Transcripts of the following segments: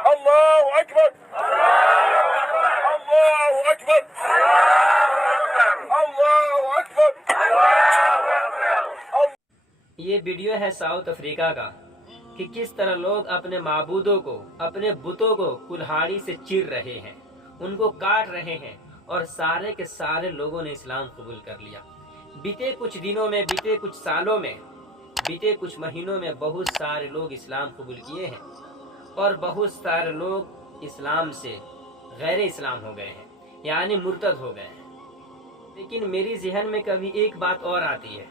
اللہ اکبر اللہ اکبر اللہ اکبر۔ یہ ویڈیو ہے South Africa کا کہ کس طرح لوگ اپنے معبودوں کو، اپنے بتوں کو کلہاڑی سے چیر رہے ہیں، ان کو کاٹ رہے ہیں، اور سارے کے سارے لوگوں نے اسلام قبول کر لیا۔ بیتے کچھ دنوں میں، بیتے کچھ سالوں میں، بیتے کچھ مہینوں میں بہت سارے لوگ اسلام قبول کیے ہیں، اور بہت سارے لوگ اسلام سے غیر اسلام ہو گئے ہیں، یعنی مرتد ہو گئے ہیں۔ لیکن میری ذہن میں کبھی ایک بات اور آتی ہے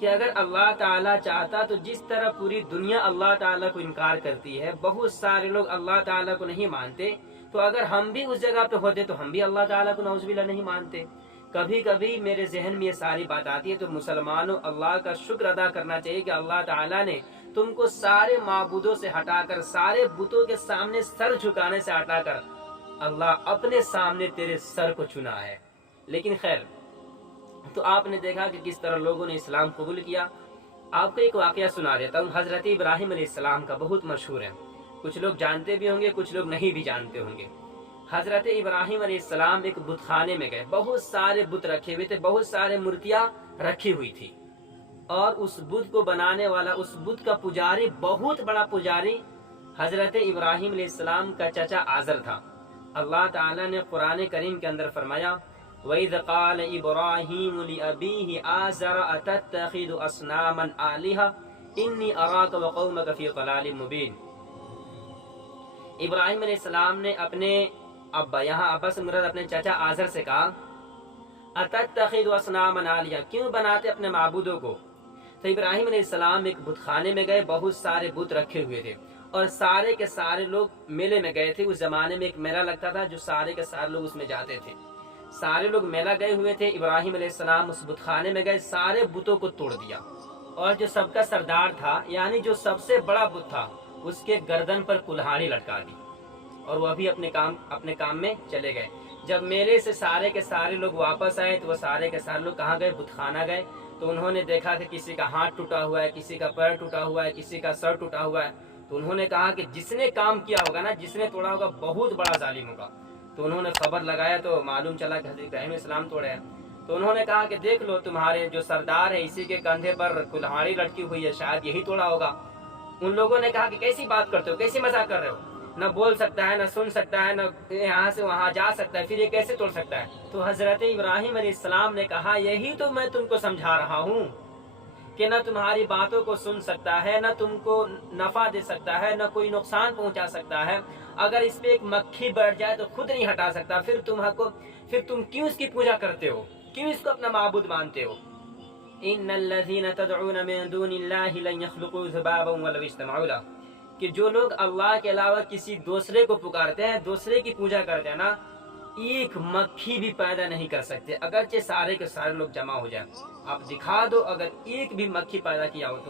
کہ اگر اللہ تعالیٰ چاہتا تو جس طرح پوری دنیا اللہ تعالیٰ کو انکار کرتی ہے، بہت سارے لوگ اللہ تعالیٰ کو نہیں مانتے، تو اگر ہم بھی اس جگہ پہ ہوتے تو ہم بھی اللہ تعالیٰ کو نعوذ باللہ نہیں مانتے۔ کبھی کبھی میرے ذہن میں یہ ساری بات آتی ہے تو مسلمانوں اللہ کا شکر ادا کرنا چاہیے کہ اللہ تعالیٰ نے تم کو سارے معبودوں سے ہٹا کر، سارے بتوں کے سامنے سر جھکانے سے ہٹا کر اللہ اپنے سامنے تیرے سر کو چنا ہے۔ لیکن خیر، تو آپ نے دیکھا کہ کس طرح لوگوں نے اسلام قبول کیا۔ آپ کو ایک واقعہ سنا دیتا ہوں، حضرت ابراہیم علیہ السلام کا، بہت مشہور ہے، کچھ لوگ جانتے بھی ہوں گے، کچھ لوگ نہیں بھی جانتے ہوں گے۔ حضرت ابراہیم علیہ السلام ایک بت خانے میں گئے، بہت سارے بت رکھے ہوئے تھے، بہت سارے مورتیاں رکھی ہوئی تھی، اور اس بت کو بنانے والا، اس بت کا پجاری، بہت بڑا پجاری حضرت ابراہیم علیہ السلام کا چچا آزر تھا۔ اللہ تعالیٰ نے قرآن کریم کے اندر فرمایا، وَإِذْ قَالَ إِبْرَاهِيمُ لِأَبِيهِ آزَرَ أَتَتَّخِذُ أَصْنَامًا آلِهَةً إِنِّي أَرَاكَ وَقَوْمَكَ فِي ضَلَالٍ مُبِينٍ۔ ابراہیم علیہ السلام نے اپنے ابا، یہاں ابا سے مراد اپنے چچا آزر سے کہا، أَتَتَّخِذُ أَصْنَامًا آلِهَةً، کیوں بناتے اپنے معبودوں کو؟ تو ابراہیم علیہ السلام ایک بت خانے میں گئے، بہت سارے بت رکھے ہوئے تھے، اور سارے کے سارے لوگ میلے میں گئے تھے۔ اس زمانے میں ایک میلہ لگتا تھا جو سارے کے سارے لوگ اس میں جاتے تھے۔ سارے لوگ میلہ گئے ہوئے تھے، ابراہیم علیہ السلام اس بت خانے میں گئے، سارے بتوں کو توڑ دیا، اور جو سب کا سردار تھا، یعنی جو سب سے بڑا بت تھا، اس کے گردن پر کلہاڑی لٹکا دی، اور وہ بھی اپنے کام میں چلے گئے۔ جب میلے سے سارے کے سارے لوگ واپس آئے تو وہ سارے کے سارے لوگ کہاں گئے؟ بت خانہ گئے۔ تو انہوں نے دیکھا کہ کسی کا ہاتھ ٹوٹا ہوا ہے، کسی کا پیر ٹوٹا ہوا ہے، کسی کا سر ٹوٹا ہوا ہے۔ تو انہوں نے کہا کہ جس نے کام کیا ہوگا نا، جس نے توڑا ہوگا، بہت بڑا ظالم ہوگا۔ تو انہوں نے خبر لگایا تو معلوم چلا کہ حضرت ابراہیم علیہ السلام توڑے ہیں۔ تو انہوں نے کہا کہ دیکھ لو، تمہارے جو سردار ہے اسی کے کندھے پر کلہاڑی لٹکی ہوئی ہے، شاید یہی توڑا ہوگا۔ ان لوگوں نے کہا کہ کیسی بات کرتے ہو، کیسی مزاق کر رہے ہو، نہ بول سکتا ہے، نہ سن سکتا ہے، نہ یہاں سے وہاں جا سکتا ہے، پھر یہ کیسے توڑ سکتا ہے؟ تو حضرت ابراہیم علیہ السلام نے کہا، یہی تو میں تم کو سمجھا رہا ہوں کہ نہ تمہاری باتوں کو سن سکتا ہے، نہ تم کو نفع دے سکتا ہے، نہ کوئی نقصان پہنچا سکتا ہے۔ اگر اس پہ ایک مکھی بیٹھ جائے تو خود نہیں ہٹا سکتا، پھر تم کیوں اس کی پوجا کرتے ہو، کیوں اس کو اپنا معبود مانتے ہو؟ ان الذین تدعون من دون اللہ لن یخلقوا ذبابا ولو اجتمعوا له، کہ جو لوگ اللہ کے علاوہ کسی دوسرے کو پکارتے ہیں، دوسرے کی پوجا کرتے ہیں نا، ایک مکھی بھی پیدا نہیں کر سکتے، اگرچہ سارے کے سارے لوگ جمع ہو جائیں۔ آپ دکھا دو اگر ایک بھی مکھی پیدا کیا ہو تو۔